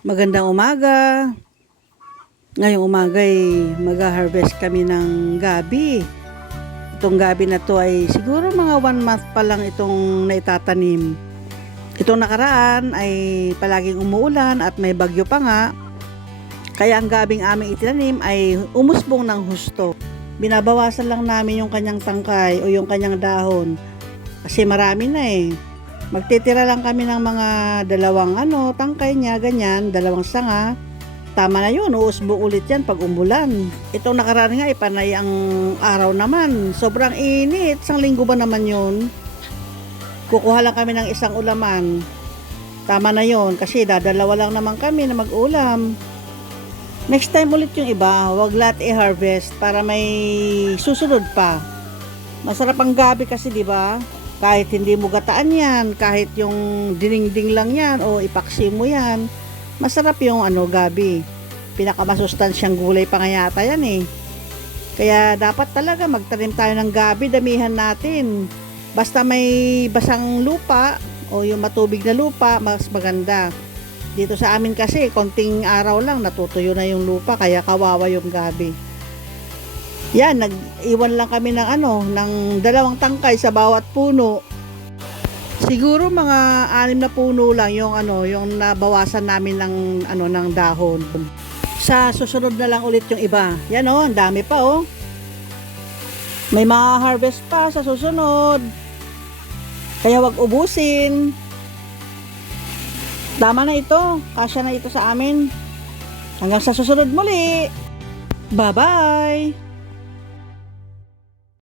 Magandang umaga. Ngayong umaga ay mag-harvest kami ng gabi. Itong gabi na to ay siguro mga 1 month pa lang itong naitatanim. Itong nakaraan ay palaging umuulan at may bagyo pa nga. Kaya ang gabing aming itinanim ay umusbong ng husto. Binabawasan lang namin yung kanyang tangkay o yung kanyang dahon. Kasi marami na eh. Magtitira lang kami ng mga dalawang tangkay niya, ganyan, dalawang sanga. Tama na yun, uusbong ulit yan pag umulan. Itong nakaraan nga, panay ang araw naman. Sobrang init, 1 linggo ba naman yun? Kukuha lang kami ng isang ulaman. Tama na yun, kasi dadalawa lang naman kami na mag-ulam. Next time ulit yung iba, wag lahat i-harvest para may susunod pa. Masarap ang gabi kasi, di ba? Kahit hindi mo gataan yan, kahit yung dinding lang yan o ipaksi mo yan, masarap yung gabi. Pinakamasustansyang gulay pa nga yata yan eh. Kaya dapat talaga magtanim tayo ng gabi, damihan natin. Basta may basang lupa o yung matubig na lupa, mas maganda. Dito sa amin kasi, konting araw lang, natutuyo na yung lupa, kaya kawawa yung gabi. Yan, nag-iwan lang kami ng ng 2 tangkay sa bawat puno. Siguro mga 6 na puno lang yung yung nabawasan namin ng dahon. Sa susunod na lang ulit yung iba. Yan ang dami pa May mga harvest pa sa susunod. Kaya wag ubusin. Tama na ito. Kasya na ito sa amin. Hanggang sa susunod muli. Bye-bye.